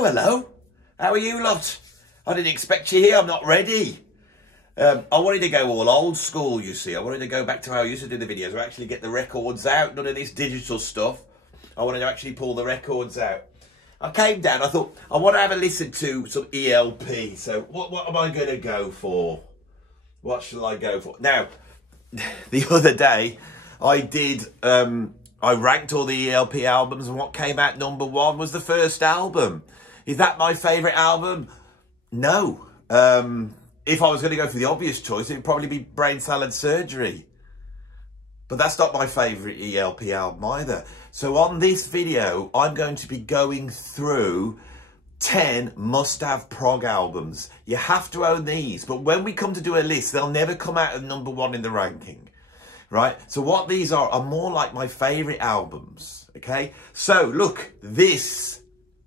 Hello, hello. How are you lot? I didn't expect you here. I'm not ready. I wanted to go all old school, you see. I wanted to go back to how I used to do the videos. I actually get the records out. None of this digital stuff. I wanted to actually pull the records out. I came down. I thought, I want to have a listen to some ELP. So what am I going to go for? What shall I go for? Now, the other day, I did... I ranked all the ELP albums, and what came out #1 was the first album. Is that my favourite album? No. If I was going to go for the obvious choice, it would probably be Brain Salad Surgery. But that's not my favourite ELP album either. So on this video, I'm going to be going through 10 must-have prog albums. You have to own these, but when we come to do a list, they'll never come out of #1 in the ranking. Right, so what these are more like my favourite albums, okay? So, look, this,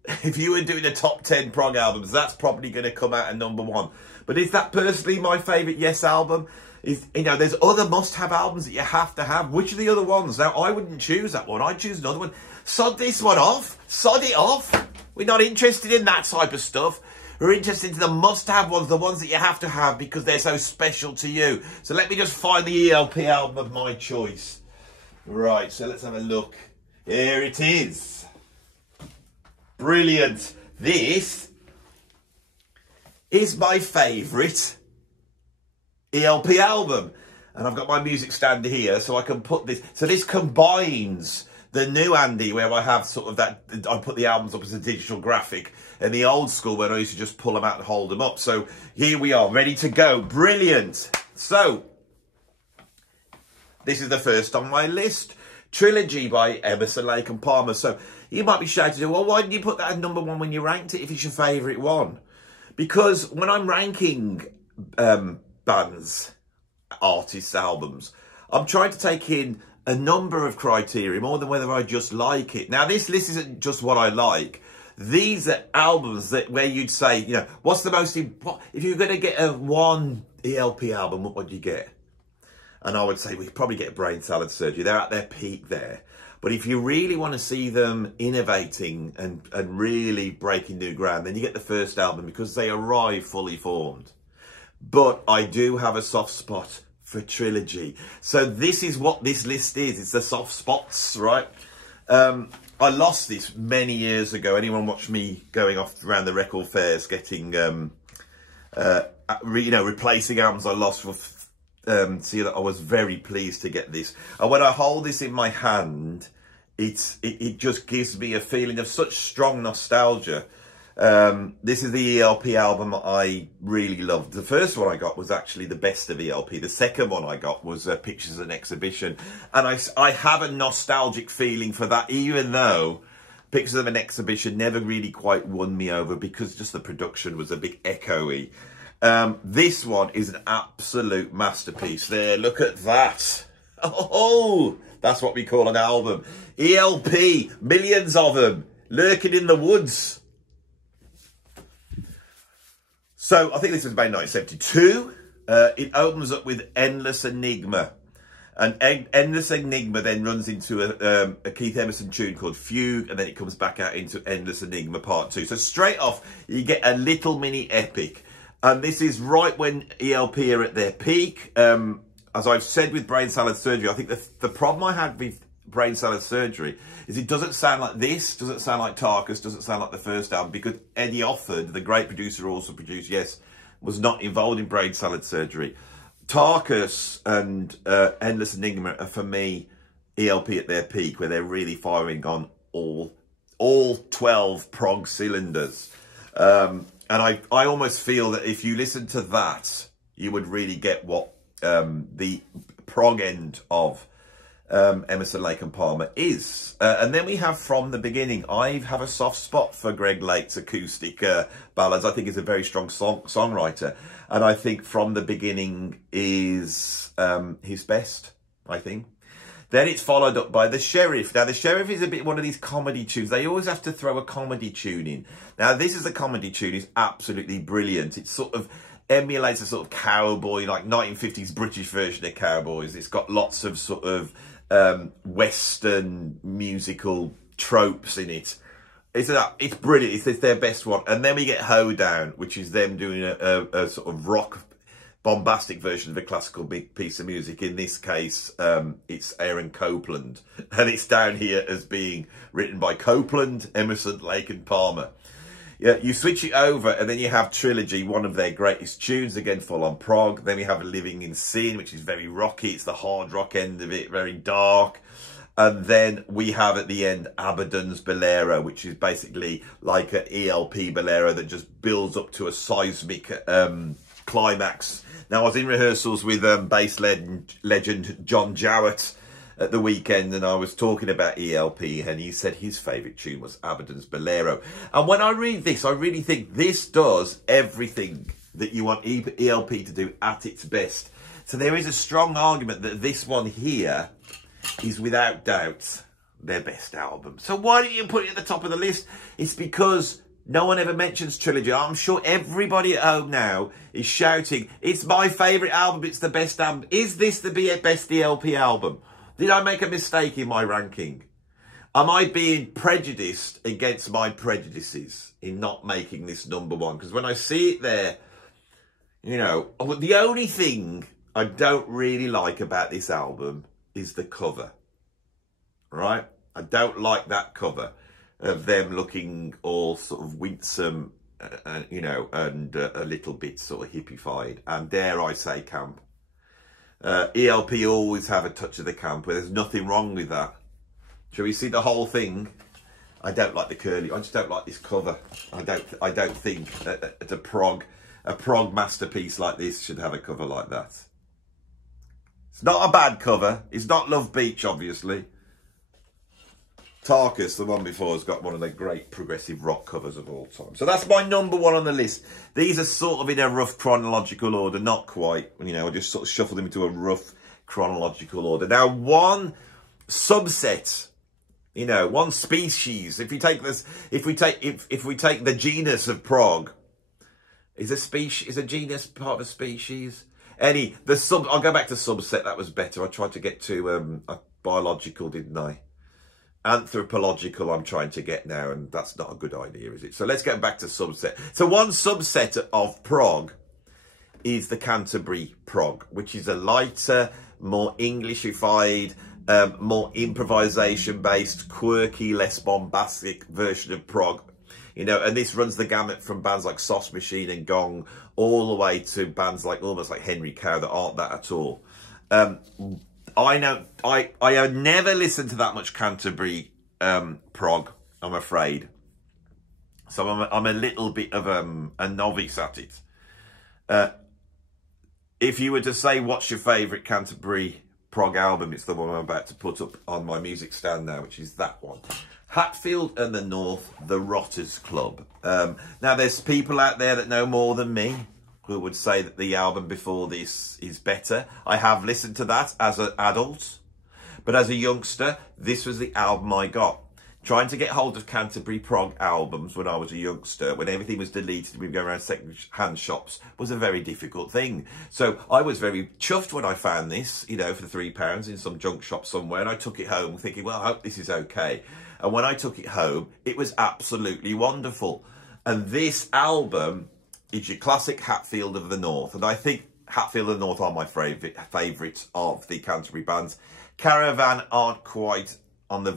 if you were doing the top 10 prog albums, that's probably going to come out at #1. But is that personally my favourite Yes album? There's other must-have albums that you have to have. Which are the other ones? Now, I wouldn't choose that one. I'd choose another one. Sod this one off. Sod it off. We're not interested in that type of stuff. We're interested in the must-have ones, the ones that you have to have because they're so special to you. So let me just find the ELP album of my choice. Right, so let's have a look. Here it is. Brilliant. This is my favourite ELP album. And I've got my music stand here so I can put this. So this combines the new Andy, where I have sort of that, I put the albums up as a digital graphic, and the old school when I used to just pull them out and hold them up. So here we are, ready to go. Brilliant. So this is the first on my list, Trilogy by Emerson, Lake and Palmer. So you might be shouting, well, why didn't you put that at #1 when you ranked it if it's your favourite one? Because when I'm ranking bands, artists, albums, I'm trying to take in a number of criteria more than whether I just like it. Now, this list isn't just what I like. These are albums that where you'd say, you know, what's the most important? If you're going to get one ELP album, what would you get? And I would say we'd probably get Brain Salad Surgery. They're at their peak there. But if you really want to see them innovating and really breaking new ground, then you get the first album because they arrive fully formed. But I do have a soft spot for Trilogy. So this is what this list is. It's the soft spots, right? I lost this many years ago. Anyone watch me going off around the record fairs, getting, replacing albums I lost with, see that I was very pleased to get this. And when I hold this in my hand, it just gives me a feeling of such strong nostalgia. This is the ELP album I really loved. The first one I got was actually the best of ELP. The second one I got was Pictures of an Exhibition. And I have a nostalgic feeling for that, even though Pictures of an Exhibition never really quite won me over because just the production was a bit echoey. This one is an absolute masterpiece. There, look at that. Oh, that's what we call an album. ELP, millions of them, lurking in the woods. So I think this was about 1972. It opens up with Endless Enigma. And Endless Enigma then runs into a Keith Emerson tune called Fugue, and then it comes back out into Endless Enigma Part 2. So straight off, you get a little mini epic. And this is right when ELP are at their peak. As I've said with Brain Salad Surgery, I think the problem I had with Brain Salad Surgery is it doesn't sound like this, doesn't sound like Tarkus, doesn't sound like the first album, because Eddie Offord, the great producer who also produced Yes, was not involved in Brain Salad Surgery. Tarkus and Endless Enigma are, for me, ELP at their peak, where they're really firing on all 12 prog cylinders. And I almost feel that if you listen to that, you would really get what the prog end of Emerson, Lake and Palmer is. And then we have From the Beginning. I have a soft spot for Greg Lake's acoustic ballads. I think he's a very strong songwriter. And I think From the Beginning is his best, I think. Then it's followed up by The Sheriff. Now, The Sheriff is a bit one of these comedy tunes. They always have to throw a comedy tune in. Now, this is a comedy tune. It's absolutely brilliant. It's sort of emulates a sort of cowboy, like 1950s British version of Cowboys. It's got lots of sort of Western musical tropes in it. It's brilliant. It's their best one. And then we get Hoedown, which is them doing a sort of rock, bombastic version of a classical piece of music. In this case, it's Aaron Copland. And it's down here as being written by Copland, Emerson, Lake and Palmer. Yeah, you switch it over and then you have Trilogy, one of their greatest tunes, again, full on prog. Then we have Living in Sin, which is very rocky. It's the hard rock end of it, very dark. And then we have at the end Abaddon's Bolero, which is basically like an ELP Bolero that just builds up to a seismic climax. Now, I was in rehearsals with bass legend John Jowett at the weekend, and I was talking about ELP, and he said his favourite tune was Abaddon's Bolero. And when I read this, I really think this does everything that you want ELP to do at its best. So there is a strong argument that this one here is without doubt their best album. So why don't you put it at the top of the list? It's because no one ever mentions Trilogy. I'm sure everybody at home now is shouting, it's my favourite album, it's the best album. Is this the best ELP album? Did I make a mistake in my ranking? Am I being prejudiced against my prejudices in not making this number one? Because when I see it there, you know, the only thing I don't really like about this album is the cover, right? I don't like that cover of them looking all sort of winsome, you know, and a little bit sort of hippified, and dare I say camp. ELP always have a touch of the camp, where there's nothing wrong with that. Shall we see the whole thing? I don't like the curly. I just don't like this cover. I don't think a prog masterpiece like this should have a cover like that. It's not a bad cover. It's not Love Beach, obviously. Tarkus, the one before, has got one of the great progressive rock covers of all time. So that's my number one on the list. These are sort of in a rough chronological order. Not quite. You know, I just sort of shuffled them into a rough chronological order. Now, one subset, you know, one species. If we take this, if we take the genus of prog, is a genus part of a species? I'll go back to subset. That was better. I tried to get to biological, didn't I? Anthropological I'm trying to get now, and that's not a good idea, is it? So let's get back to subset. So one subset of prog is the Canterbury prog, which is a lighter, more Englishified, more improvisation-based, quirky, less bombastic version of prog. You know, and this runs the gamut from bands like Sauce Machine and Gong all the way to bands like almost like Henry Cow that aren't that at all. I know I have never listened to that much Canterbury prog, I'm afraid. So I'm a little bit of a novice at it. If you were to say what's your favourite Canterbury prog album, it's the one I'm about to put up on my music stand now, which is that one. Hatfield and the North, The Rotters Club. Now, there's people out there that know more than me who would say that the album before this is better. I have listened to that as an adult, but as a youngster, this was the album I got. Trying to get hold of Canterbury prog albums when I was a youngster, when everything was deleted, we were going around second-hand shops, was a very difficult thing. So I was very chuffed when I found this, you know, for £3 in some junk shop somewhere, and I took it home thinking, well, I hope this is okay. And when I took it home, it was absolutely wonderful. And this album is your classic Hatfield of the North. And I think Hatfield of the North are my favourite of the Canterbury bands. Caravan aren't quite on the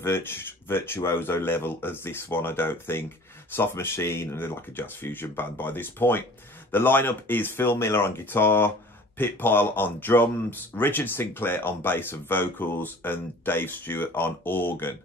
virtuoso level as this one, I don't think. Soft Machine, and they're like a jazz fusion band by this point. The lineup is Phil Miller on guitar, Pit Pile on drums, Richard Sinclair on bass and vocals, and Dave Stewart on organ,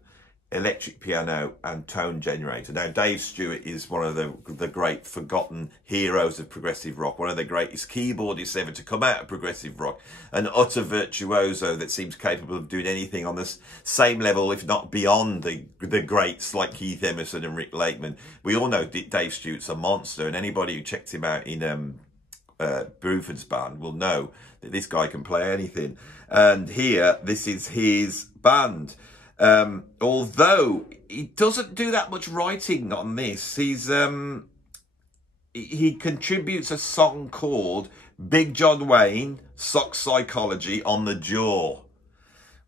electric piano and tone generator. Now, Dave Stewart is one of the great forgotten heroes of progressive rock, one of the greatest keyboardists ever to come out of progressive rock, an utter virtuoso that seems capable of doing anything on the same level, if not beyond the greats like Keith Emerson and Rick Lakeman. We all know Dave Stewart's a monster, and anybody who checked him out in Bruford's band will know that this guy can play anything. And here, this is his band. Although he doesn't do that much writing on this, he contributes a song called Big John Wayne, Sock Psychology on the Jaw,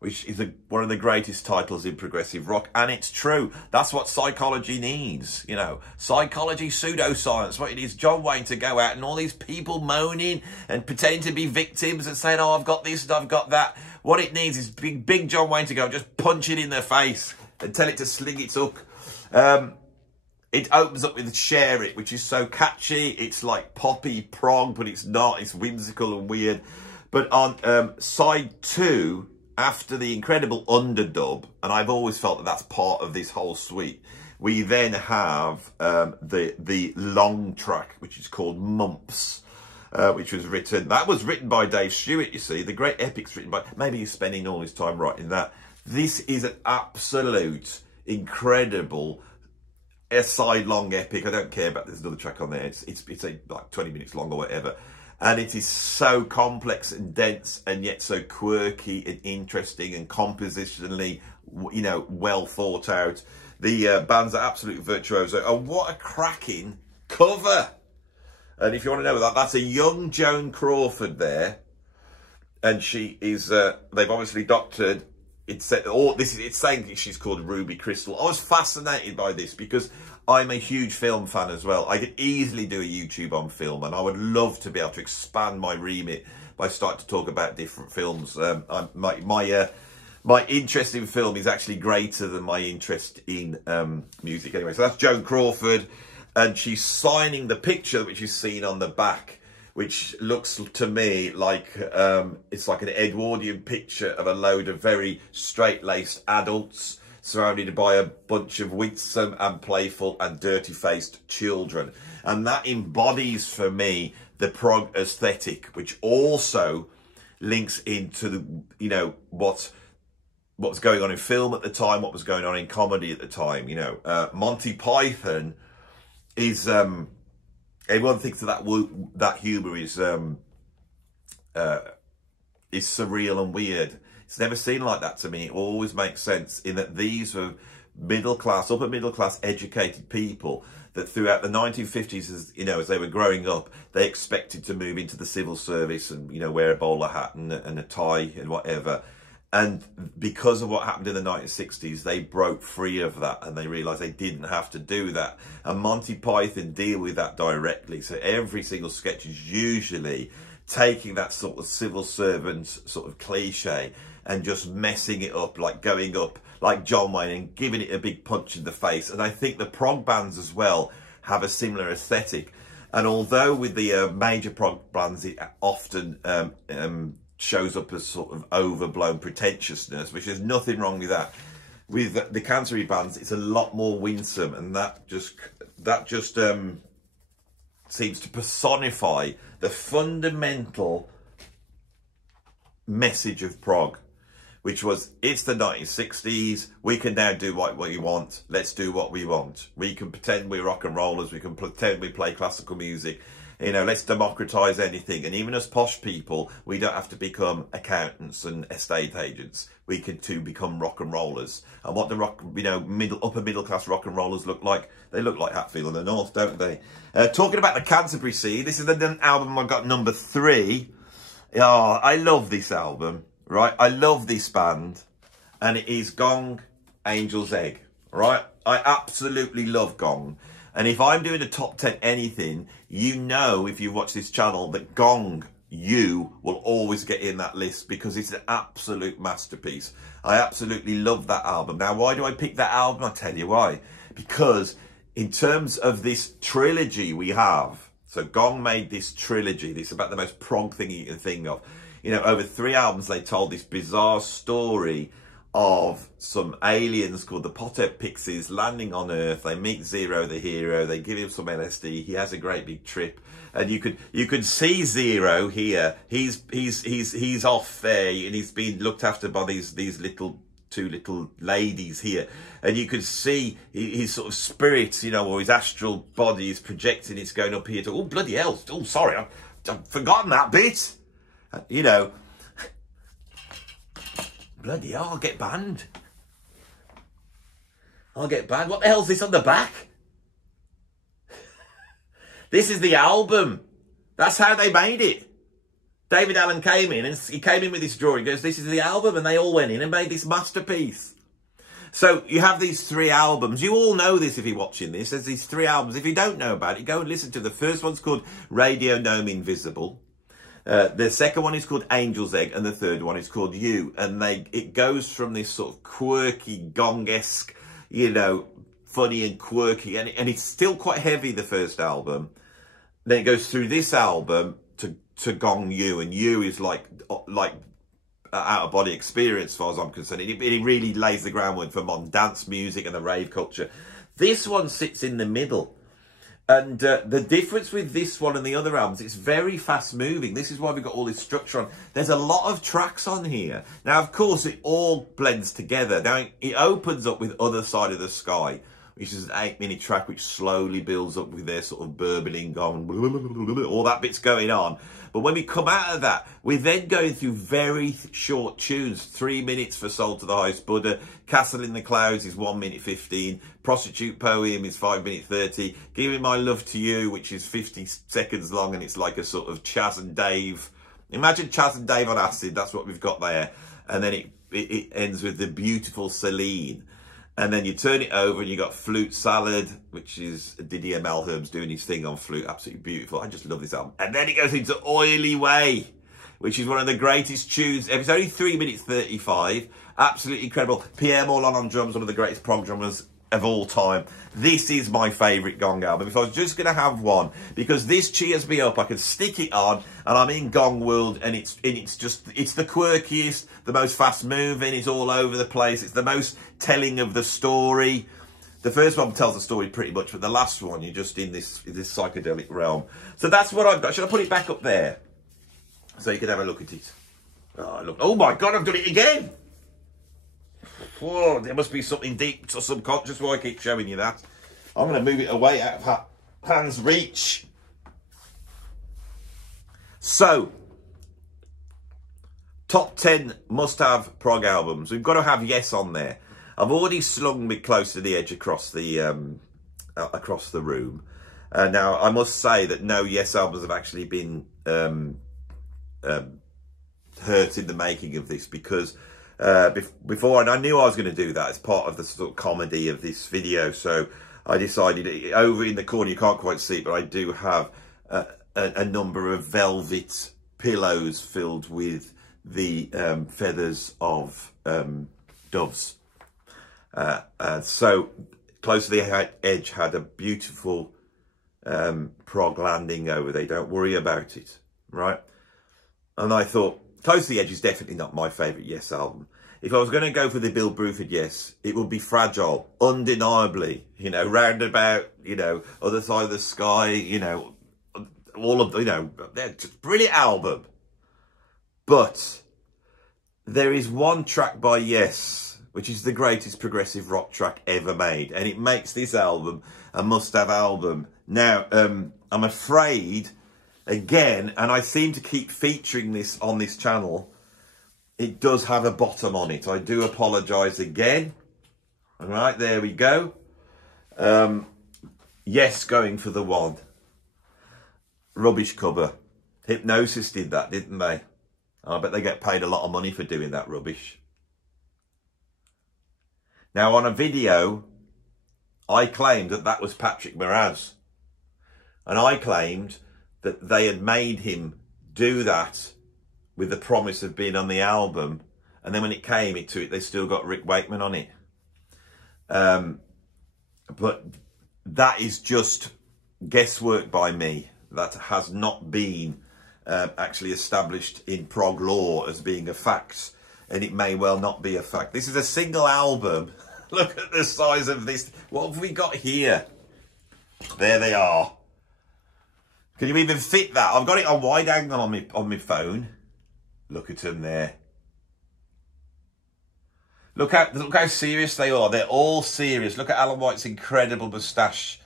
which is one of the greatest titles in progressive rock. And it's true. That's what psychology needs, you know. Psychology, pseudoscience, what it is. John Wayne to go out and all these people moaning and pretending to be victims and saying, oh, I've got this and I've got that. What it needs is big John Wayne to go just punch it in their face and tell it to sling its hook. It opens up with Share It, which is so catchy. It's like poppy prog, but it's not. It's whimsical and weird. But on side 2, after the incredible underdub, and I've always felt that that's part of this whole suite, we then have the long track, which is called Mumps, which was written by Dave Stewart, you see. The great epic's written by, maybe he's spending all his time writing that. This is an absolute incredible side-long epic. I don't care about, there's another track on there. It's like 20 minutes long or whatever. And it is so complex and dense and yet so quirky and interesting and compositionally, you know, well thought out. The band's are absolute virtuoso. And what a cracking cover. And if you want to know that, that's a young Joan Crawford there. And she is, they've obviously doctored. It's saying she's called Ruby Crystal. I was fascinated by this because I'm a huge film fan as well. I could easily do a YouTube on film, and I would love to be able to expand my remit by starting to talk about different films. My interest in film is actually greater than my interest in music anyway. So that's Joan Crawford, and she's signing the picture which is seen on the back, which looks to me like it's like an Edwardian picture of a load of very straight-laced adults surrounded by a bunch of winsome and playful and dirty-faced children. And that embodies for me the prog aesthetic, which also links into the, you know, what was going on in film at the time, what was going on in comedy at the time. You know, Monty Python is everyone thinks that humour is surreal and weird. It's never seen like that to me. It always makes sense in that these were middle class, upper middle class, educated people that throughout the 1950s, as you know, as they were growing up, they expected to move into the civil service and, you know, wear a bowler hat and a tie and whatever. And because of what happened in the 1960s, they broke free of that and they realised they didn't have to do that. And Monty Python deal with that directly. So every single sketch is usually taking that sort of civil servant sort of cliche and just messing it up, like going up like John Wayne and giving it a big punch in the face. And I think the prog bands as well have a similar aesthetic. And although with the major prog bands, it often shows up as sort of overblown pretentiousness, which there's nothing wrong with that. With the Canterbury bands, it's a lot more winsome, and that just seems to personify the fundamental message of prog, which was, it's the 1960s, we can now do what we want, let's do what we want. We can pretend we're rock and rollers, we can pretend we play classical music, you know, let's democratise anything. And even as posh people, we don't have to become accountants and estate agents. We can too become rock and rollers. And what the upper middle class rock and rollers look like, they look like Hatfield and the North, don't they? Talking about the Canterbury scene, this is the album I got number 3. Oh, I love this album, right? I love this band, and it is Gong, Angel's Egg, right? I absolutely love Gong. And if I'm doing a top 10 anything, you know, if you've watched this channel, that Gong, you will always get in that list because it's an absolute masterpiece. I absolutely love that album. Now, why do I pick that album? I'll tell you why. Because in terms of this trilogy we have, so Gong made this trilogy. This is about the most prog thing you can think of. You know, over 3 albums, they told this bizarre story of some aliens called the Pothead Pixies landing on Earth. They meet Zero, the hero. They give him some LSD. He has a great big trip, and you could see Zero here. He's off there, and he's being looked after by these two little ladies here, and you could see his sort of spirit, you know, or his astral body is projecting. It's going up here to, oh bloody hell! Oh, sorry, I've forgotten that bit. You know. Bloody hell, I'll get banned. I'll get banned. What the hell's this on the back? This is the album. That's how they made it. David Allen came in, and he came in with this drawing. He goes, this is the album, and they all went in and made this masterpiece. So you have these 3 albums. You all know this if you're watching this. There's these 3 albums. If you don't know about it, go and listen to them. The first one's called Radio Gnome Invisible. The second one is called Angel's Egg, and the third one is called You. And it goes from this sort of quirky, gong-esque, you know, funny and quirky, and it's still quite heavy, the first album. Then it goes through this album to Gong You, and You is like out-of-body experience as far as I'm concerned. It really lays the groundwork for modern dance music and the rave culture. This one sits in the middle. And the difference with this one and the other albums, it's very fast moving. This is why we've got all this structure on. There's a lot of tracks on here. Now, of course, it all blends together. Now, it opens up with Other Side of the Sky, which is an 8-minute track which slowly builds up with their sort of burbling, going, all that bit's going on. But when we come out of that, we're then going through very short tunes. 3 minutes for Soul to the Highest Buddha. Castle in the Clouds is 1 minute 15. Prostitute Poem is 5 minutes 30. Giving My Love to You, which is 50 seconds long, and it's like a sort of Chaz and Dave. Imagine Chaz and Dave on acid. That's what we've got there. And then it ends with the beautiful Celine. And then you turn it over and you got Flute Salad, which is Didier Malherbe's doing his thing on flute. Absolutely beautiful. I just love this album. And then it goes into Oily Way, which is one of the greatest tunes. It's only 3 minutes 35. Absolutely incredible. Pierre Morlon on drums, one of the greatest prog drummers of all time. This is my favourite Gong album. If I was just going to have one, because this cheers me up, I can stick it on and I'm in Gong world, and it's the quirkiest, the most fast moving, it's all over the place, it's the most telling of the story. The first one tells the story pretty much, but the last one, you're just in this psychedelic realm. So that's what I've got. Should I put it back up there so you can have a look at it? Oh, look. Oh my God, I've done it again. Whoa, there must be something deep or subconscious why I keep showing you that. I'm going to move it away out of hand's reach. So, top 10 must-have prog albums. We've got to have Yes on there. I've already slung me close to the edge across the room. Now, I must say that no Yes albums have actually been hurt in the making of this, because before, and I knew I was going to do that as part of the sort of comedy of this video, so I decided, over in the corner, you can't quite see it, but I do have a number of velvet pillows filled with the feathers of doves. So Close to the Edge had a beautiful prog landing over there. Don't worry about it, right? And I thought, Close to the Edge is definitely not my favourite Yes album. If I was going to go for the Bill Bruford Yes, it would be Fragile, undeniably. You know, Roundabout, you know, Other Side of the Sky, you know, all of, you know, they're just brilliant album. But there is one track by Yes, which is the greatest progressive rock track ever made, and it makes this album a must-have album. Now, I'm afraid, again, and I seem to keep featuring this on this channel, it does have a bottom on it. I do apologise again. All right, there we go. Yes, going for the one. Rubbish cover. Hypnosis did that, didn't they? I bet they get paid a lot of money for doing that rubbish. Now, on a video, I claimed that that was Patrick Moraz. And I claimed that they had made him do that with the promise of being on the album. And then when it came to it, they still got Rick Wakeman on it. But that is just guesswork by me. That has not been actually established in prog law as being a fact. And it may well not be a fact. This is a single album. Look at the size of this. What have we got here? There they are. Can you even fit that? I've got it on wide angle on my phone. Look at them there. Look how serious they are. They're all serious. Look at Alan White's incredible moustache.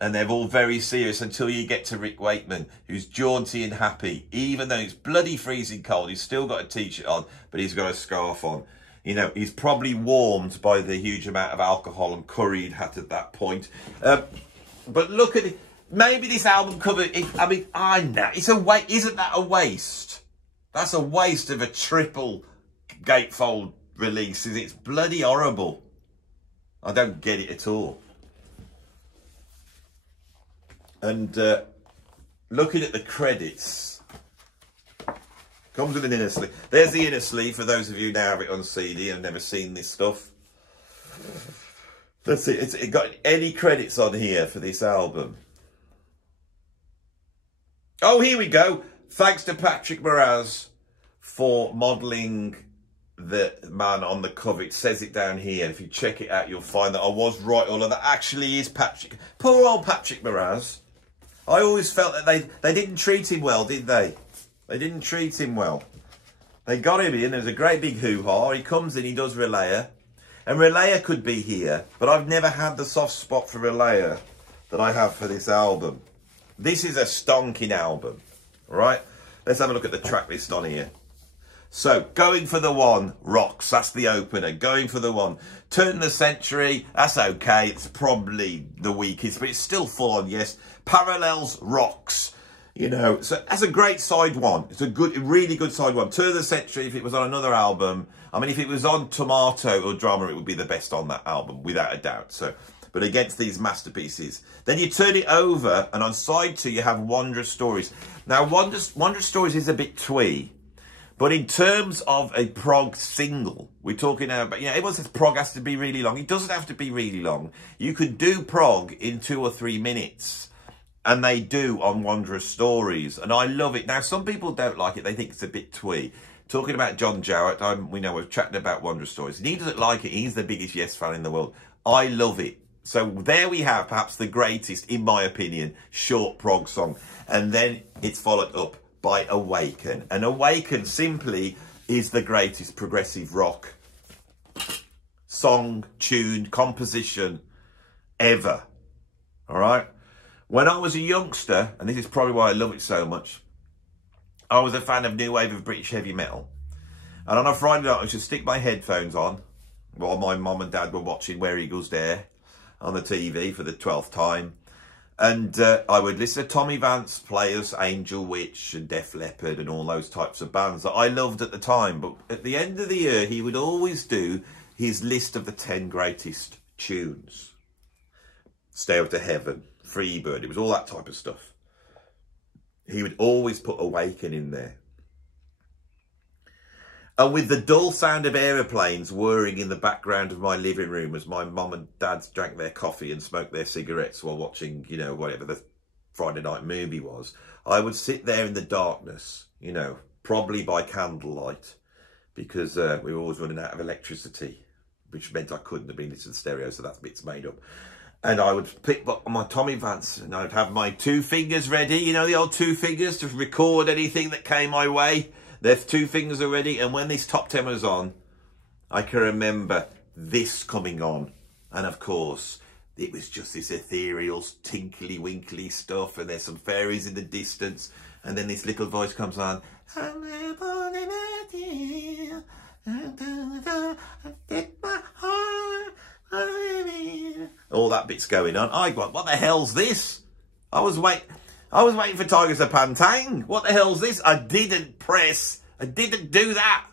And they're all very serious until you get to Rick Wakeman, who's jaunty and happy. Even though it's bloody freezing cold, he's still got a t-shirt on, but he's got a scarf on. You know, he's probably warmed by the huge amount of alcohol and curry he'd had at that point. But look at it. Maybe this album cover, I know, it's a waste. Isn't that a waste? That's a waste of a triple gatefold release. It's bloody horrible. I don't get it at all. And looking at the credits, comes with an inner sleeve. There's the inner sleeve for those of you now have it on CD and never seen this stuff. Let's see, it got any credits on here for this album? Oh, here we go. Thanks to Patrick Moraz for modelling the man on the cover. It says it down here. If you check it out, you'll find that I was right. All of that actually is Patrick. Poor old Patrick Moraz. I always felt that they didn't treat him well, did they? They didn't treat him well. They got him in. There was a great big hoo-ha. He comes in, he does Relaya. And Relaya could be here, but I've never had the soft spot for Relaya that I have for this album. This is a stonking album, right? Let's have a look at the track list on here. So, Going for the One rocks. That's the opener. Going for the One. Turn the Century. That's okay. It's probably the weakest, but it's still full on, yes. Parallels rocks. You know, so that's a great side one. It's a good, really good side one. Turn the Century, if it was on another album, I mean, if it was on Tomato or Drama, it would be the best on that album, without a doubt. So, but against these masterpieces. Then you turn it over, and on side 2, you have Wondrous Stories. Now, Wondrous Stories is a bit twee. But in terms of a prog single, we're talking about, you know, everyone says prog has to be really long. It doesn't have to be really long. You could do prog in 2 or 3 minutes. And they do on Wondrous Stories. And I love it. Now, some people don't like it. They think it's a bit twee. Talking about John Jarrett, we know we're chatting about Wondrous Stories. And he doesn't like it. He's the biggest Yes fan in the world. I love it. So there we have perhaps the greatest, in my opinion, short prog song. And then it's followed up by Awaken. And Awaken simply is the greatest progressive rock song, tune, composition ever. All right? When I was a youngster, and this is probably why I love it so much, I was a fan of new wave of British heavy metal. And on a Friday night, I used to stick my headphones on while my mum and dad were watching Where Eagles Dare on the TV for the 12th time. And I would listen to Tommy Vance play us Angel Witch and Def Leppard and all those types of bands that I loved at the time. But at the end of the year, he would always do his list of the 10 greatest tunes. Stairway to Heaven, Freebird, it was all that type of stuff. He would always put Awaken in there. And with the dull sound of aeroplanes whirring in the background of my living room as my mum and dad drank their coffee and smoked their cigarettes while watching, you know, whatever the Friday night movie was, I would sit there in the darkness, you know, probably by candlelight, because we were always running out of electricity, which meant I couldn't have been listening to stereo, so that bit's made up. And I would pick up my Tommy Vance and I'd have my 2 fingers ready, you know, the old 2 fingers to record anything that came my way. Their 2 fingers are ready. And when this top 10 was on, I can remember this coming on. And of course, it was just this ethereal, tinkly, winkly stuff. And there's some fairies in the distance. And then this little voice comes on. All that bit's going on. I got, what the hell's this? I was waiting for Tigers of Pantang. What the hell's this? I didn't do that.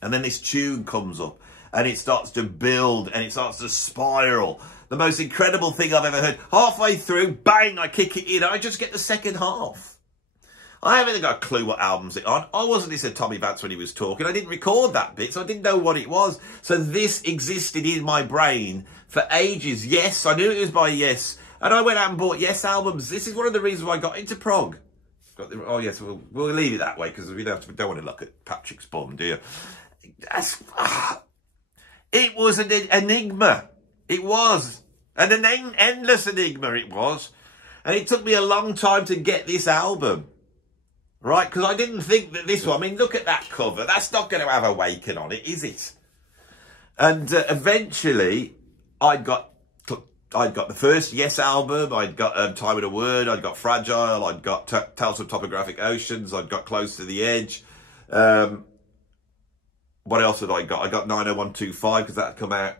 And then this tune comes up and it starts to build and it starts to spiral. The most incredible thing I've ever heard. Halfway through, bang, I kick it in. I just get the second half. I haven't got a clue what album's it on. I wasn't listening to Tommy Vance when he was talking. I didn't record that bit, so I didn't know what it was. So this existed in my brain for ages. Yes, I knew it was by Yes. And I went out and bought Yes albums. This is one of the reasons why I got into prog. Oh, yes, we'll leave it that way because we don't want to look at Patrick's bum, do you? It was an enigma. It was. And an endless enigma it was. And it took me a long time to get this album. Right? Because I didn't think that this one... I mean, look at that cover. That's not going to have Awaken on it, is it? And eventually, I'd got the first Yes album, I'd got Time with a Word, I'd got Fragile, I'd got Tales of Topographic Oceans, I'd got Close to the Edge. What else had I got? I got 90125 because that had come out.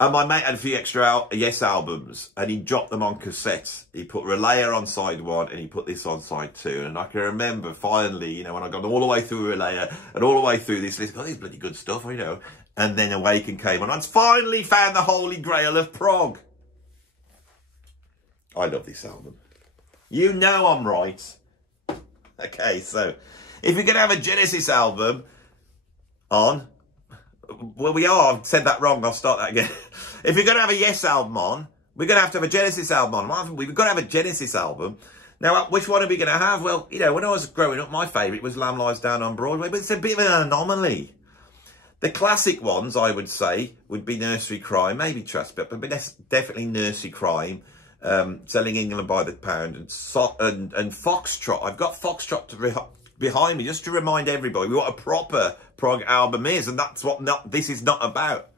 And my mate had a few extra Yes albums, and he dropped them on cassette. He put Relayer on side 1, and he put this on side 2. And I can remember finally, you know, when I got all the way through Relayer and all the way through this list, got this bloody good stuff, you know. And then Awaken came on. I'd finally found the holy grail of prog. I love this album. You know I'm right. Okay, so if you're going to have a Genesis album on, well, we are. I've said that wrong. I'll start that again. If you're going to have a Yes album on, we're going to have a Genesis album on. We've got to have a Genesis album. Now, which one are we going to have? Well, you know, when I was growing up, my favourite was Lamb Lies Down on Broadway, but it's a bit of an anomaly. The classic ones, I would say, would be Nursery Crime, maybe Trespass, but definitely Nursery Crime, Selling England by the Pound, and Foxtrot. I've got Foxtrot behind me just to remind everybody what a proper prog album is, and that's what this is not about.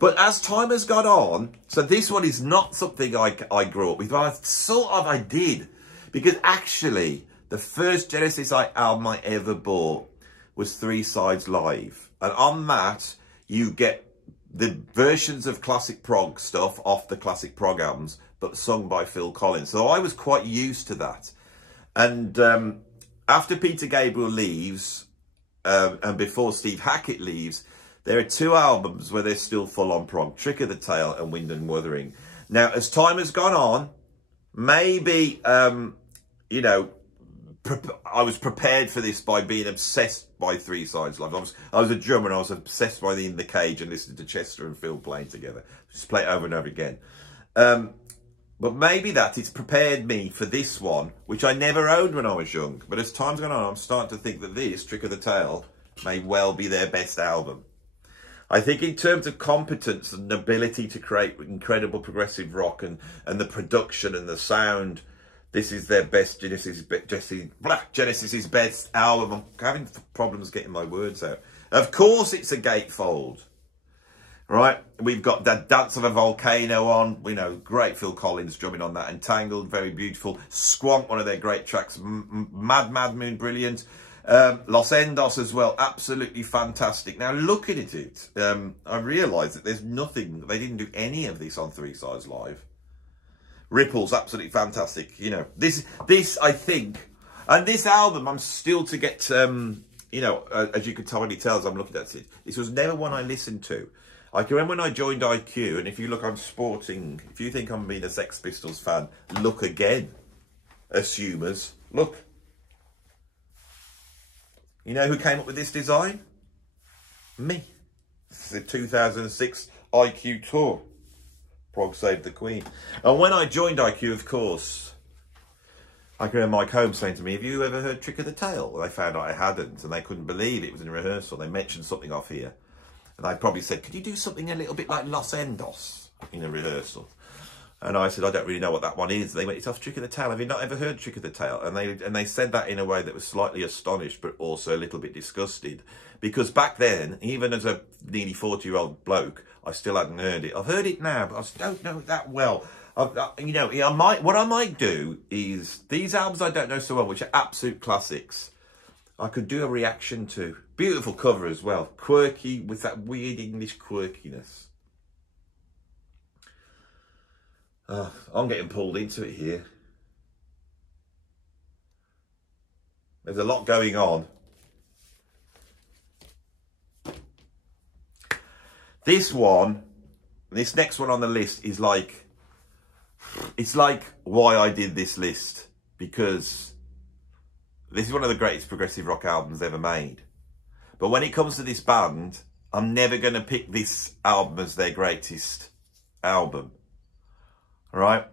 But as time has gone on, so this one is not something I grew up with, but I did, because actually the first Genesis album I ever bought was 3 Sides Live. And on that, you get the versions of classic prog stuff off the classic prog albums, but sung by Phil Collins. So I was quite used to that. And after Peter Gabriel leaves, and before Steve Hackett leaves, there are 2 albums where they're still full on prog, Trick of the Tail and Wind and Wuthering. Now, as time has gone on, maybe, you know, I was prepared for this by being obsessed by 3 Sides Live. I was a drummer and I was obsessed by the In the Cage and listening to Chester and Phil playing together. Just play it over and over again. But maybe that it's prepared me for this one, which I never owned when I was young. But as time's gone on, I'm starting to think that this, Trick of the Tail, may well be their best album. I think in terms of competence and ability to create incredible progressive rock and the production and the sound, this is their best Genesis's best album. I'm having problems getting my words out. Of course, it's a gatefold, right? We've got that Dance of a Volcano on. We know, great Phil Collins drumming on that. Entangled, very beautiful. Squonk, one of their great tracks. Mad Moon, brilliant. Los Endos as well, absolutely fantastic. Now, looking at it, I realise that there's nothing. They didn't do any of this on 3 Sides Live. Ripples, absolutely fantastic. You know, this I think, and this album, I'm still to get, you know, as you can totally tell as I'm looking at it, this was never one I listened to. I can remember when I joined IQ, and if you look, I'm sporting. If you think I'm being a Sex Pistols fan, look again. Assumers, look. You know who came up with this design? Me. This is the 2006 IQ tour. Prog Save the Queen. And when I joined IQ, of course, I can remember Mike Holmes saying to me, have you ever heard Trick of the Tail? And I found out I hadn't, and they couldn't believe it was in rehearsal. They mentioned something off here. And I probably said, could you do something a little bit like Los Endos in a rehearsal? And I said, I don't really know what that one is. They went, it's off Trick of the Tail. Have you not ever heard Trick of the Tail? And they said that in a way that was slightly astonished, but also a little bit disgusted. Because back then, even as a nearly 40-year-old bloke, I still hadn't heard it. I've heard it now, but I just don't know it that well. You know, what I might do is, these albums I don't know so well, which are absolute classics, I could do a reaction to. Beautiful cover as well. Quirky, with that weird English quirkiness. I'm getting pulled into it here. There's a lot going on. This next one on the list is like, it's like why I did this list, because this is one of the greatest progressive rock albums ever made. But when it comes to this band, I'm never going to pick this album as their greatest album. All right?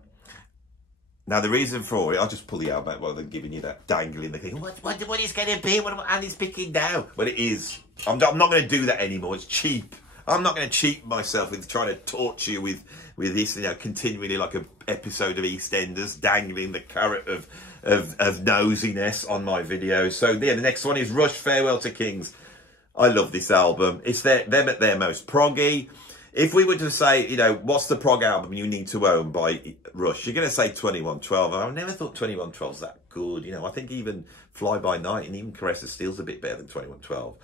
Now, the reason for it, I'll just pull the album out rather than giving you that dangling the thing. What is going to be? What Andy's picking now? Well, it is. I'm not going to do that anymore. It's cheap. I'm not going to cheat myself with trying to torture you with this, you know, continually like an episode of EastEnders, dangling the carrot of nosiness on my videos. So, yeah, the next one is Rush, Farewell to Kings. I love this album. It's them at their most proggy. If we were to say, you know, what's the prog album you need to own by Rush, you're going to say 2112. I never thought 2112 was that good. You know, I think even Fly By Night and even Caress of Steel's a bit better than 2112.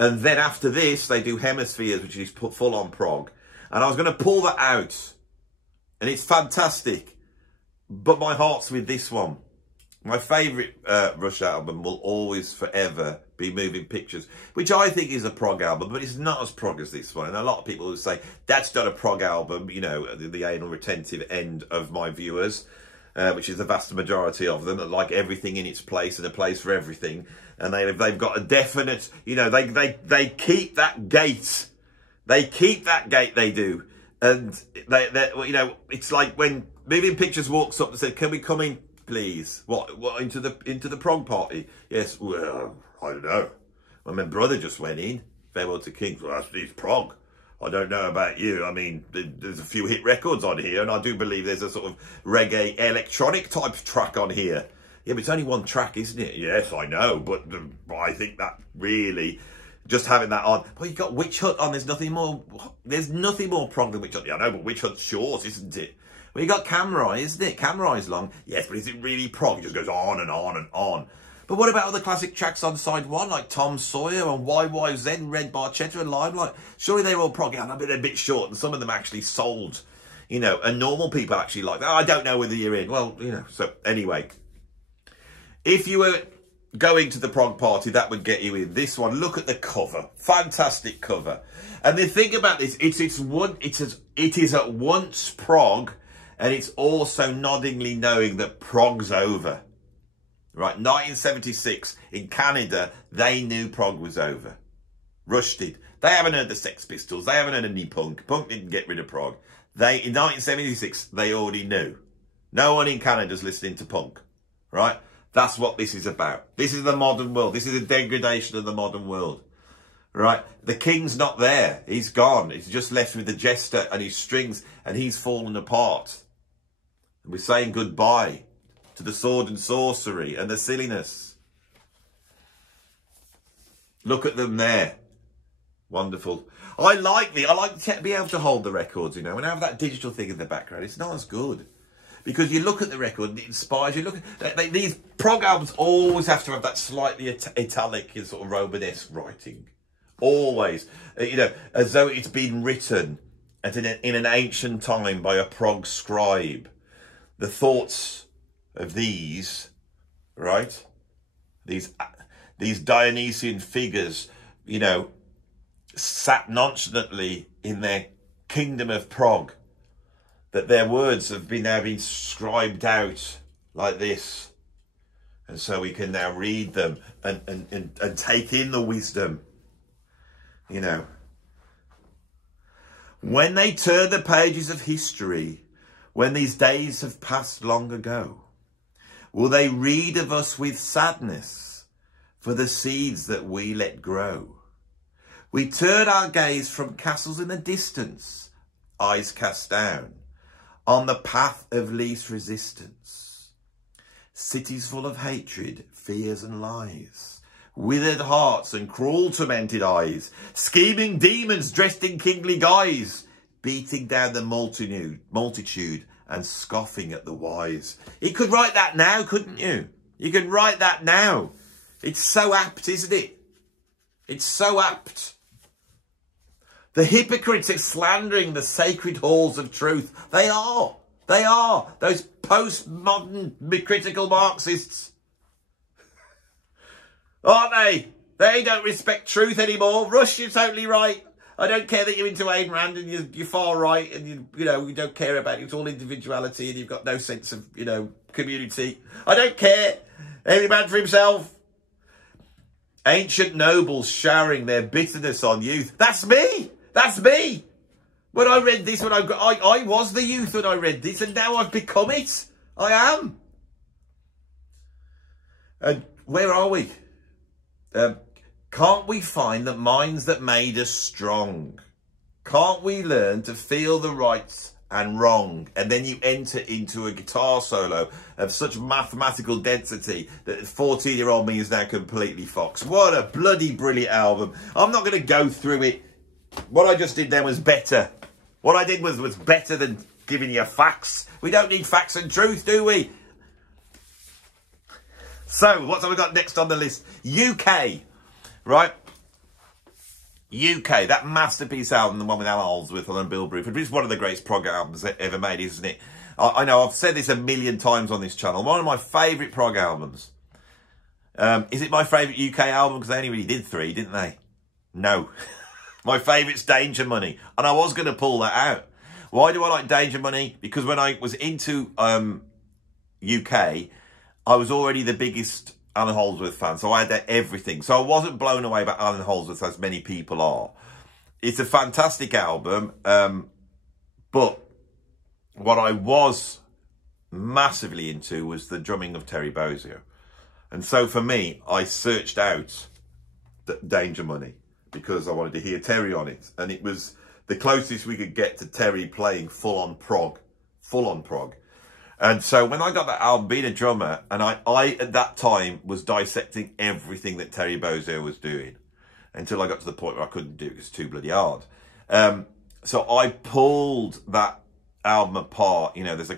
And then after this, they do Hemispheres, which is put full on prog. And I was going to pull that out. And it's fantastic. But my heart's with this one. My favourite Rush album will always, forever be Moving Pictures, which I think is a prog album, but it's not as prog as this one. And a lot of people will say, that's not a prog album, you know, the anal retentive end of my viewers, which is the vast majority of them, that like everything in its place and a place for everything. And they've got a definite, you know, they keep that gate. They keep that gate, they do. And, they you know, it's like when Moving Pictures walks up and said, can we come in, please? What into the prog party? Yes, well, I don't know. Well, my brother just went in. Farewell to Kings. Well, that's prog. I don't know about you. I mean, there's a few hit records on here, and I do believe there's a sort of reggae electronic type track on here. Yeah, but it's only one track, isn't it? Yes, I know, but I think that really, just having that on. Well, you got Witch Hut on. There's nothing more prog than Witch Hut. Yeah, I know, but Witch Hut's short, isn't it? Well, you got Camry, isn't it? Camry's long. Yes, but is it really prog? It just goes on and on and on. But what about other classic tracks on side one, like Tom Sawyer and YYZ, Red Barchetta and Limelight? Surely they're all prog. Yeah, I mean, they're a bit short, and some of them actually sold, you know, and normal people actually like that. Oh, I don't know whether you're in. Well, you know, so anyway. If you were going to the prog party, that would get you in. This one, look at the cover. Fantastic cover. And the thing about this, it is at once prog, and it's also noddingly knowing that prog's over. Right, 1976, in Canada, they knew prog was over. Rush did. They haven't heard the Sex Pistols. They haven't heard any punk. Punk didn't get rid of prog. In 1976, they already knew. No one in Canada's listening to punk. Right? That's what this is about. This is the modern world. This is a degradation of the modern world. Right? The king's not there. He's gone. He's just left with the jester and his strings, and he's fallen apart. And we're saying goodbye to the sword and sorcery and the silliness. Look at them there. Wonderful. I like to be able to hold the records, you know. When I have that digital thing in the background, it's not as good. Because you look at the record and it inspires you. Look at these prog albums always have to have that slightly italic and sort of Romanesque writing. Always. You know, as though it's been written in an ancient time by a prog scribe. The thoughts of these, right? These Dionysian figures, you know, sat nonchalantly in their kingdom of prog, that their words have now been scribed out like this. And so we can now read them and take in the wisdom, you know. When they turn the pages of history, when these days have passed long ago, will they read of us with sadness for the seeds that we let grow? We turn our gaze from castles in the distance, eyes cast down, on the path of least resistance. Cities full of hatred, fears and lies, withered hearts and cruel tormented eyes, scheming demons dressed in kingly guise, beating down the multitude and scoffing at the wise. You could write that now, couldn't you? You could write that now. It's so apt, isn't it? It's so apt. The hypocrites are slandering the sacred halls of truth. They are. They are. Those postmodern critical Marxists. Aren't they? They don't respect truth anymore. Rush, you're totally right. I don't care that you're into Ayn Rand and you're far right and you know, you don't care about it. It's all individuality and you've got no sense of, you know, community. I don't care. Every man for himself. Ancient nobles showering their bitterness on youth. That's me. That's me. When I read this, I was the youth when I read this, and now I've become it. I am. And where are we? Can't we find the minds that made us strong? Can't we learn to feel the rights and wrong? And then you enter into a guitar solo of such mathematical density that 14-year-old me is now completely foxed. What a bloody brilliant album. I'm not going to go through it. What I just did then was better. What I did was better than giving you facts. We don't need facts and truth, do we? So, what have we got next on the list? UK, right? UK, that masterpiece album, the one with Alan Holdsworth and Bill Bruford, which is one of the greatest prog albums ever made, isn't it? I know, I've said this a million times on this channel. One of my favourite prog albums. Is it my favourite UK album? Because they only really did 3, didn't they? No. My favourite's Danger Money. And I was going to pull that out. Why do I like Danger Money? Because when I was into UK, I was already the biggest Alan Holdsworth fan. So I had everything. So I wasn't blown away by Alan Holdsworth as many people are. It's a fantastic album. But what I was massively into was the drumming of Terry Bozzio. And so for me, I searched out Danger Money because I wanted to hear Terry on it. And it was the closest we could get to Terry playing full-on prog. Full-on prog. And so when I got that album, being a drummer, and I at that time was dissecting everything that Terry Bozzio was doing until I got to the point where I couldn't do it because it's too bloody hard. So I pulled that album apart. You know, there's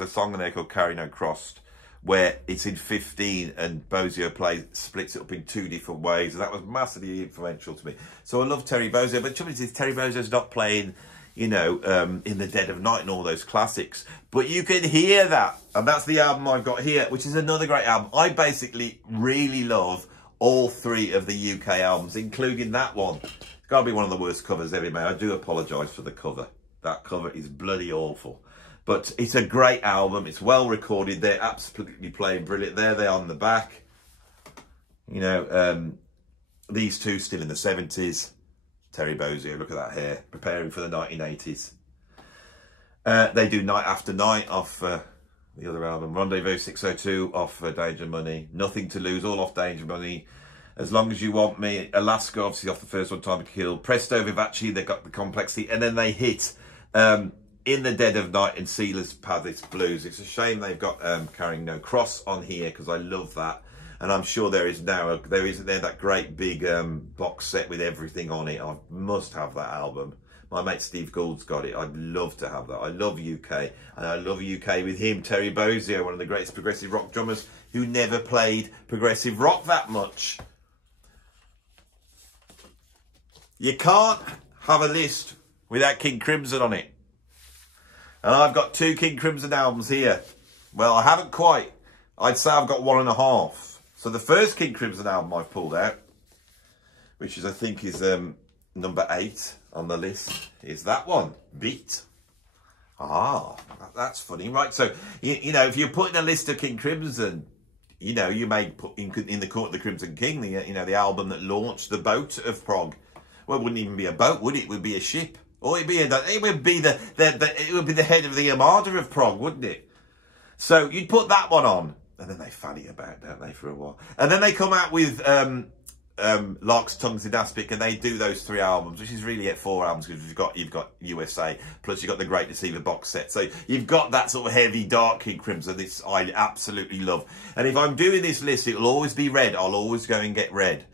a song in there called Carry No Crossed, where it's in 15 and Bozzio splits it up in 2 different ways. And that was massively influential to me. So I love Terry Bozzio. But the trouble is Terry Bozzio's not playing, you know, In the Dead of Night and all those classics. But you can hear that. And that's the album I've got here, which is another great album. I basically really love all 3 of the UK albums, including that one. It's got to be one of the worst covers ever made. I do apologise for the cover. That cover is bloody awful. But it's a great album. It's well recorded. They're absolutely playing brilliant. There they are on the back. You know, these two still in the 70s. Terry Bozzio, look at that hair. Preparing for the 1980s. They do Night After Night off the other album. Rendezvous 602 off Danger Money. Nothing to Lose, all off Danger Money. As Long As You Want Me. Alaska, obviously off the first one, Time to Kill. Presto Vivace, they got the complexity. And then they hit In the Dead of Night and Sealer's Palace Blues. It's a shame they've got Carrying No Cross on here because I love that. And I'm sure there is now, there isn't there that great big box set with everything on it. I must have that album. My mate Steve Gould's got it. I'd love to have that. I love UK. And I love UK with him, Terry Bozzio, one of the greatest progressive rock drummers who never played progressive rock that much. You can't have a list without King Crimson on it. And I've got 2 King Crimson albums here. Well, I haven't quite. I'd say I've got 1.5. So the first King Crimson album I've pulled out, which is I think is number 8 on the list, is that one, Beat. Ah, that's funny, right? So, you know, if you're putting a list of King Crimson, you know, you may put in the Court of the Crimson King, you know, the album that launched the boat of prog. Well, it wouldn't even be a boat, would it? It would be a ship. Or it would be the head of the armada of prog, wouldn't it? So you'd put that one on, and then they fanny about, don't they, for a while? And then they come out with Lark's Tongues in Aspic, and they do those 3 albums, which is really 4 albums because you've got USA, plus you've got the Great Deceiver box set. So you've got that sort of heavy, dark King Crimson. This I absolutely love. And if I'm doing this list, it'll always be red. I'll always go and get red.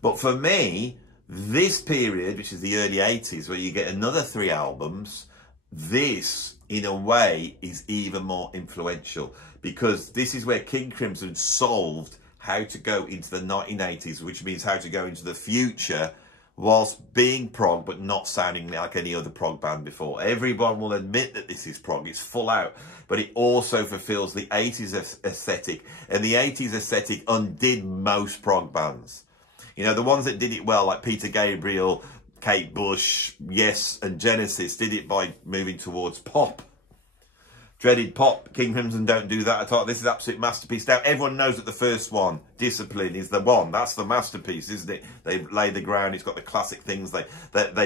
But for me, this period, which is the early 80s, where you get another 3 albums, this, in a way, is even more influential. Because this is where King Crimson solved how to go into the 1980s, which means how to go into the future whilst being prog, but not sounding like any other prog band before. Everyone will admit that this is prog. It's full out. But it also fulfills the 80s aesthetic. And the 80s aesthetic undid most prog bands. You know, the ones that did it well, like Peter Gabriel, Kate Bush, Yes, and Genesis, did it by moving towards pop. Dreaded pop. King Crimson don't do that at all. This is an absolute masterpiece. Now, everyone knows that the first one, Discipline, is the one. That's the masterpiece, isn't it? They've laid the ground. It's got the classic things. They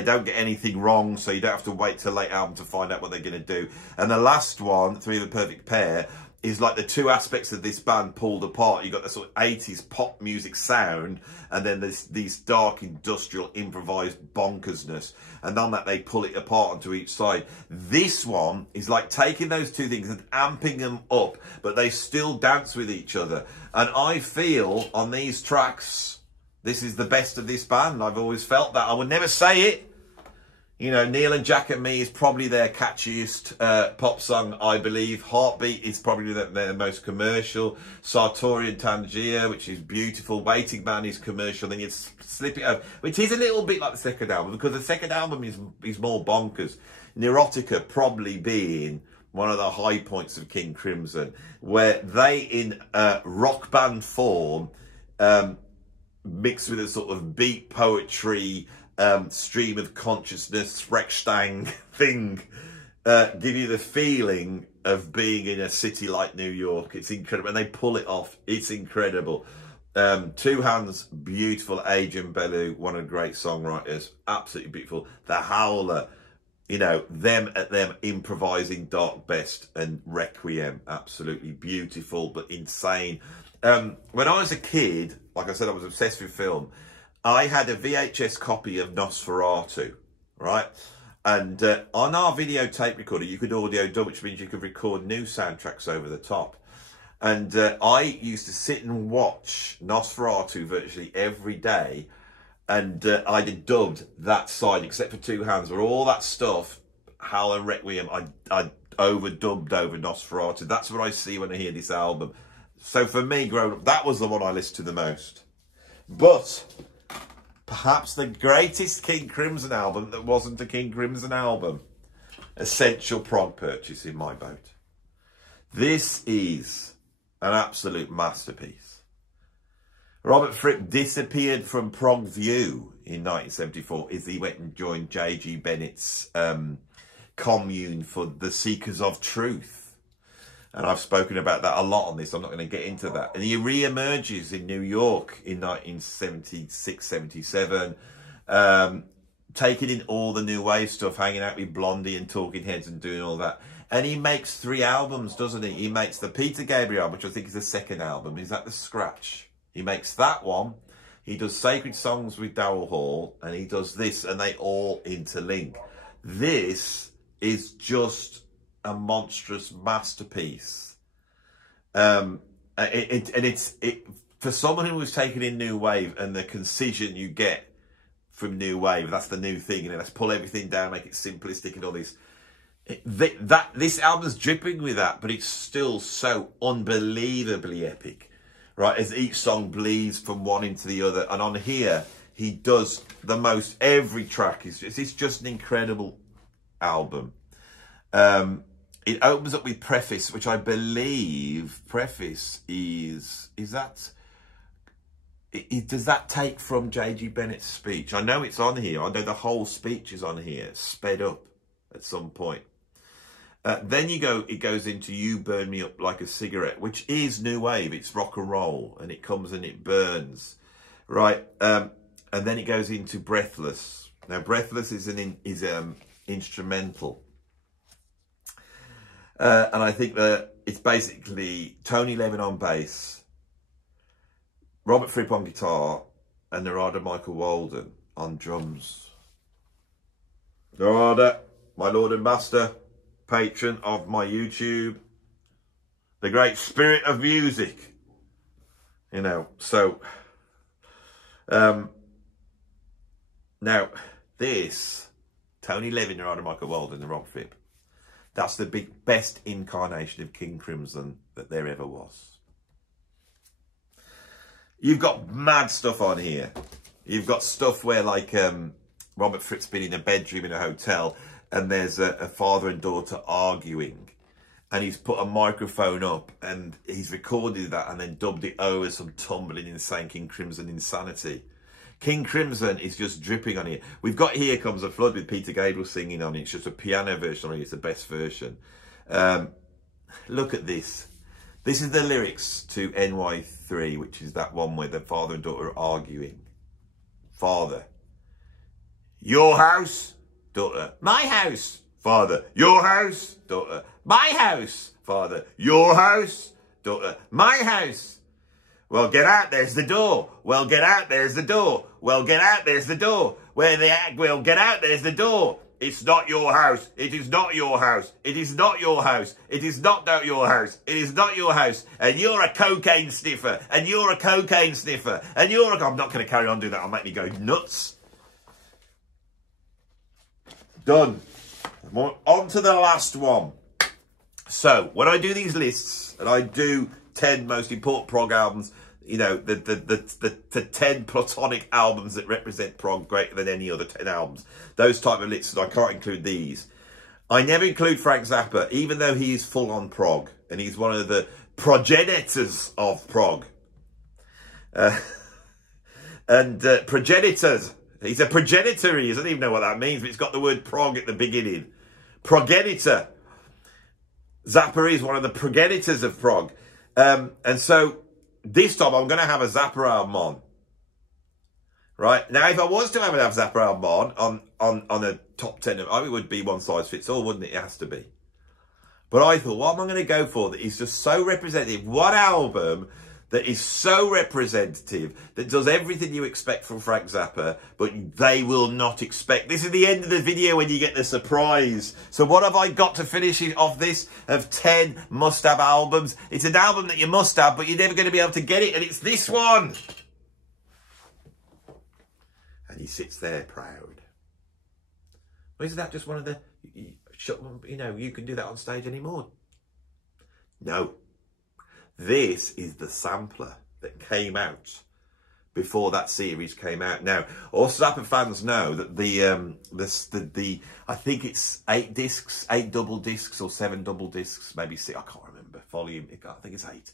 don't get anything wrong, so you don't have to wait till late album to find out what they're going to do. And the last one, Three of the Perfect Pair, is like the 2 aspects of this band pulled apart. You've got the sort of 80s pop music sound, and then there's these dark industrial improvised bonkersness, and on that they pull it apart onto each side. This one is like taking those 2 things and amping them up, but they still dance with each other. And I feel on these tracks, this is the best of this band. I've always felt that. I would never say it, You know, Neil and Jack and Me is probably their catchiest pop song, I believe. Heartbeat is probably their most commercial. Sartorian Tangier, which is beautiful. Waiting Man is commercial. Then you slip it over, which is a little bit like the second album, because the second album is more bonkers. Neurotica probably being one of the high points of King Crimson, where they, in rock band form, mixed with a sort of beat poetry, stream of consciousness, Sprechstang thing, give you the feeling of being in a city like New York. It's incredible. And they pull it off. It's incredible. Two Hands, beautiful. Adrian Bellew, one of the great songwriters. Absolutely beautiful. The Howler, you know, them improvising Dark Best and Requiem. Absolutely beautiful, but insane. When I was a kid, like I said, I was obsessed with film. I had a VHS copy of Nosferatu, right? And on our videotape recorder, you could audio dub, which means you could record new soundtracks over the top. And I used to sit and watch Nosferatu virtually every day. And I did dubbed that side, except for Two Hands, where all that stuff, Howl and Requiem, I overdubbed over Nosferatu. That's what I see when I hear this album. So for me, growing up, that was the one I listened to the most. But perhaps the greatest King Crimson album that wasn't a King Crimson album. Essential prog purchase in my boat. This is an absolute masterpiece. Robert Fripp disappeared from Prog View in 1974 as he went and joined J.G. Bennett's commune for the Seekers of Truth. And I've spoken about that a lot on this. I'm not going to get into that. And he re-emerges in New York in 1976, 77, taking in all the new wave stuff, hanging out with Blondie and Talking Heads and doing all that. And he makes 3 albums, doesn't he? He makes the Peter Gabriel album, which I think is the second album. Is that the Scratch? He makes that one. He does Sacred Songs with Darrell Hall, and he does this, and they all interlink. This is just a monstrous masterpiece. For someone who was taken in new wave, and the concision you get from new wave, that's the new thing, and let's pull everything down, make it simplistic and all this. This album's dripping with that, but it's still so unbelievably epic, right? As each song bleeds from one into the other, and on here he does the most. Every track it's just an incredible album. It opens up with Preface, which I believe Preface does that take from J.G. Bennett's speech? I know it's on here. I know the whole speech is on here, sped up at some point. Then it goes into You Burn Me Up Like a Cigarette, which is new wave. It's rock and roll, and it comes and it burns, right? And then it goes into Breathless. Now, Breathless is instrumental. And I think that it's basically Tony Levin on bass, Robert Fripp on guitar, and Narada Michael Walden on drums. Narada, my Lord and Master, patron of my YouTube, the great spirit of music, you know. So, now this, Tony Levin, Narada Michael Walden, and Rob Fripp, that's the best incarnation of King Crimson that there ever was. You've got mad stuff on here. You've got stuff where, like, Robert Fripp's been in a bedroom in a hotel, and there's a father and daughter arguing, and he's put a microphone up and he's recorded that and then dubbed it over some tumbling, insane King Crimson insanity. King Crimson is just dripping on here. We've got Here Comes a Flood with Peter Gabriel singing on it. It's just a piano version on it. It's the best version. Look at this. This is the lyrics to NY3, which is that one where the father and daughter are arguing. Father, your house. Daughter, my house. Father, your house. Daughter, my house. Father, your house. Daughter, my house. Well, get out, there's the door. Well, get out, there's the door. Well, get out, there's the door. Where the act, well, get out, there's the door. It's not your house. It is not your house. It is not your house. It is not your house. It is not your house. And you're a cocaine sniffer. And you're a cocaine sniffer. And you're a... I'm not going to carry on doing that. I'll make me go nuts. Done. On to the last one. So, when I do these lists, and I do 10 most important prog albums, you know, the 10 platonic albums that represent prog greater than any other 10 albums, those type of lists, I can't include these. I never include Frank Zappa, even though he is full on prog, and he's one of the progenitors of prog. Progenitors. He's a progenitor. He doesn't even know what that means, but it's got the word prog at the beginning. Progenitor. Zappa is one of the progenitors of prog. And so this time I'm going to have a Zappa album on. Right? Now, if I was to have a Zappa album on a top 10, it would be one size fits all, wouldn't it? It has to be. But I thought, what am I going to go for that is just so representative? One album that is so representative, that does everything you expect from Frank Zappa, but they will not expect. This is the end of the video when you get the surprise. So what have I got to finish off this of 10 must-have albums? It's an album that you must have, but you're never going to be able to get it, and it's this one. And he sits there proud. Well, isn't that just one of the, you know, you can do that on stage anymore? No. This is the sampler that came out before that series came out. Now, all Zappa fans know that the I think it's 8 discs, 8 double discs or 7 double discs, maybe 6. I can't remember volume. I think it's 8.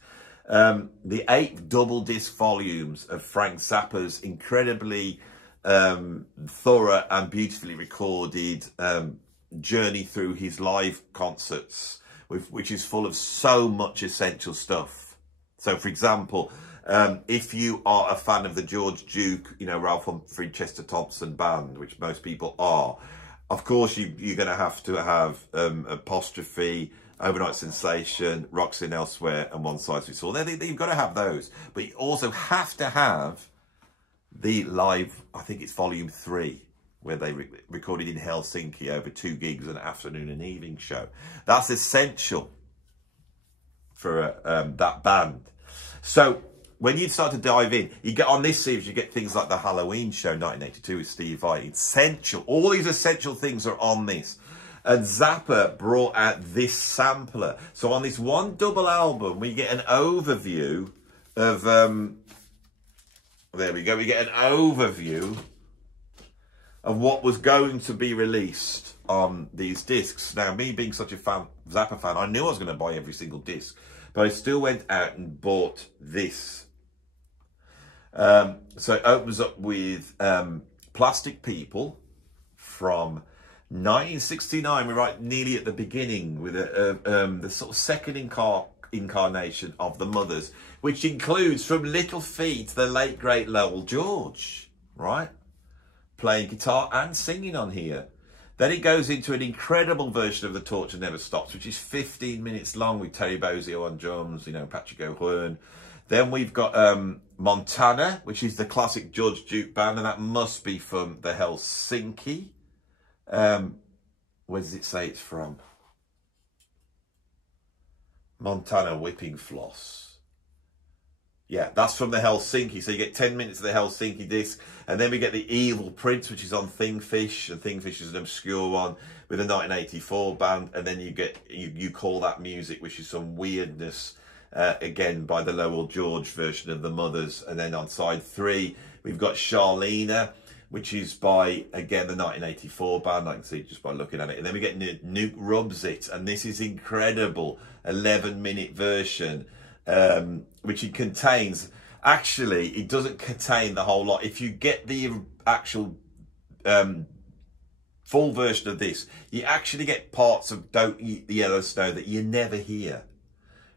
The 8 double disc volumes of Frank Zappa's incredibly thorough and beautifully recorded journey through his live concerts, which is full of so much essential stuff. So, for example, if you are a fan of the George Duke, you know, Ralph Humphrey, Chester Thompson band, which most people are, of course you're going to have Apostrophe, Overnight Sensation, Roxanne Elsewhere, and One Size Fits All. You've got to have those, but you also have to have the live, I think it's volume 3, where they recorded in Helsinki over 2 gigs, an afternoon and evening show. That's essential for that band. So when you start to dive in, you get on this series, you get things like the Halloween show, 1982 with Steve Vai. Essential. All these essential things are on this. And Zappa brought out this sampler. So on this one double album, we get an overview of, there we go, we get an overview of what was going to be released on these discs. Now, me being such a Zappa fan, I knew I was going to buy every single disc, but I still went out and bought this. So it opens up with Plastic People from 1969. We're right nearly at the beginning with the sort of second incarnation of the Mothers, which includes from Little Feat the late great Lowell George, right? Playing guitar and singing on here. Then it goes into an incredible version of The Torture Never Stops, which is 15 minutes long with Terry Bozzio on drums, you know, Patrick O'Hearn. Then we've got Montana, which is the classic George Duke band, and that must be from the Helsinki. Where does it say it's from? Montana Whipping Floss. Yeah, that's from the Helsinki. So you get 10 minutes of the Helsinki disc. And then we get the Evil Prince, which is on Thingfish. And Thingfish is an obscure one with a 1984 band. And then you get You Call That Music, which is some weirdness, again, by the Lowell George version of the Mothers. And then on side 3, we've got Charlena, which is by, again, the 1984 band. I can see just by looking at it. And then we get Nuke Rubs It. And this is incredible. 11-minute version. Which it contains, actually, it doesn't contain the whole lot. If you get the actual full version of this, you actually get parts of Don't Eat the Yellow Snow that you never hear.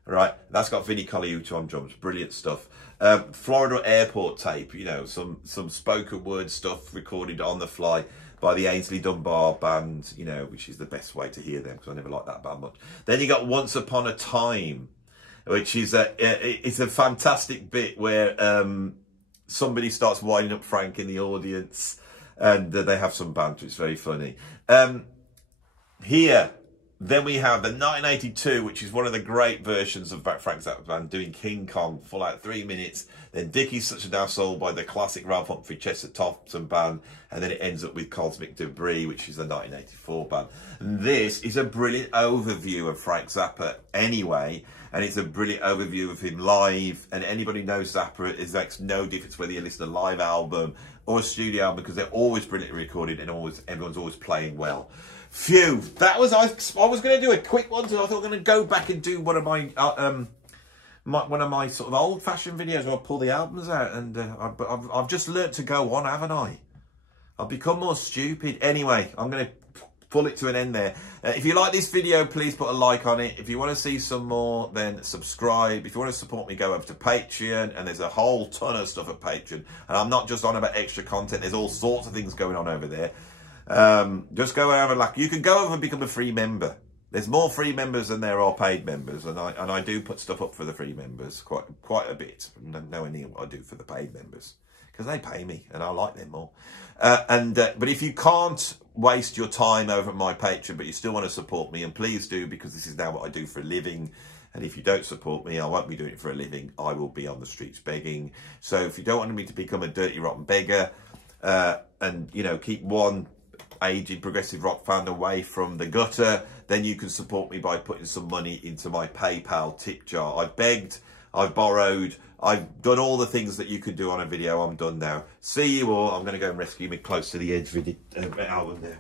Right? That's got Vinnie Colaiuta on drums. Brilliant stuff. Florida Airport tape, you know, some spoken word stuff recorded on the fly by the Ainsley Dunbar band, you know, which is the best way to hear them, because I never liked that band much. Then you got Once Upon a Time, which is it's a fantastic bit where somebody starts winding up Frank in the audience, and they have some banter. It's very funny. Here, Then we have the 1982, which is one of the great versions of Frank Zappa's band, doing King Kong for like 3 minutes. Then Dickie's Such a Now Soul by the classic Ralph Humphrey Chester Thompson band. And then it ends up with Cosmic Debris, which is the 1984 band. And this is a brilliant overview of Frank Zappa anyway. And it's a brilliant overview of him live. And anybody who knows Zappa, it makes no difference whether you listen to a live album or a studio album, because they're always brilliantly recorded and everyone's always playing well. Phew, that was, I was going to do a quick one, so I thought I was going to go back and do one of my sort of old-fashioned videos where I pull the albums out, and I've just learnt to go on, haven't I? I've become more stupid. Anyway, I'm going to pull it to an end there. If you like this video, please put a like on it. If you want to see some more, then subscribe. If you want to support me, go over to Patreon, and there's a whole ton of stuff at Patreon. And I'm not just on about extra content. There's all sorts of things going on over there. Just go over, like, you can go over and become a free member. There's more free members than there are paid members, and I do put stuff up for the free members quite a bit. Nowhere near what I do for the paid members, because they pay me and I like them more. But if you can't waste your time over at my Patreon, but you still want to support me, and please do, because this is now what I do for a living. And if you don't support me, I won't be doing it for a living. I will be on the streets begging. So if you don't want me to become a dirty, rotten beggar, and, you know, keep one aging progressive rock fan away from the gutter, then you can support me by putting some money into my PayPal tip jar. I've begged, I've borrowed, I've done all the things that you could do on a video. I'm done now. See you all. I'm going to go and rescue me Close to the Edge video album there.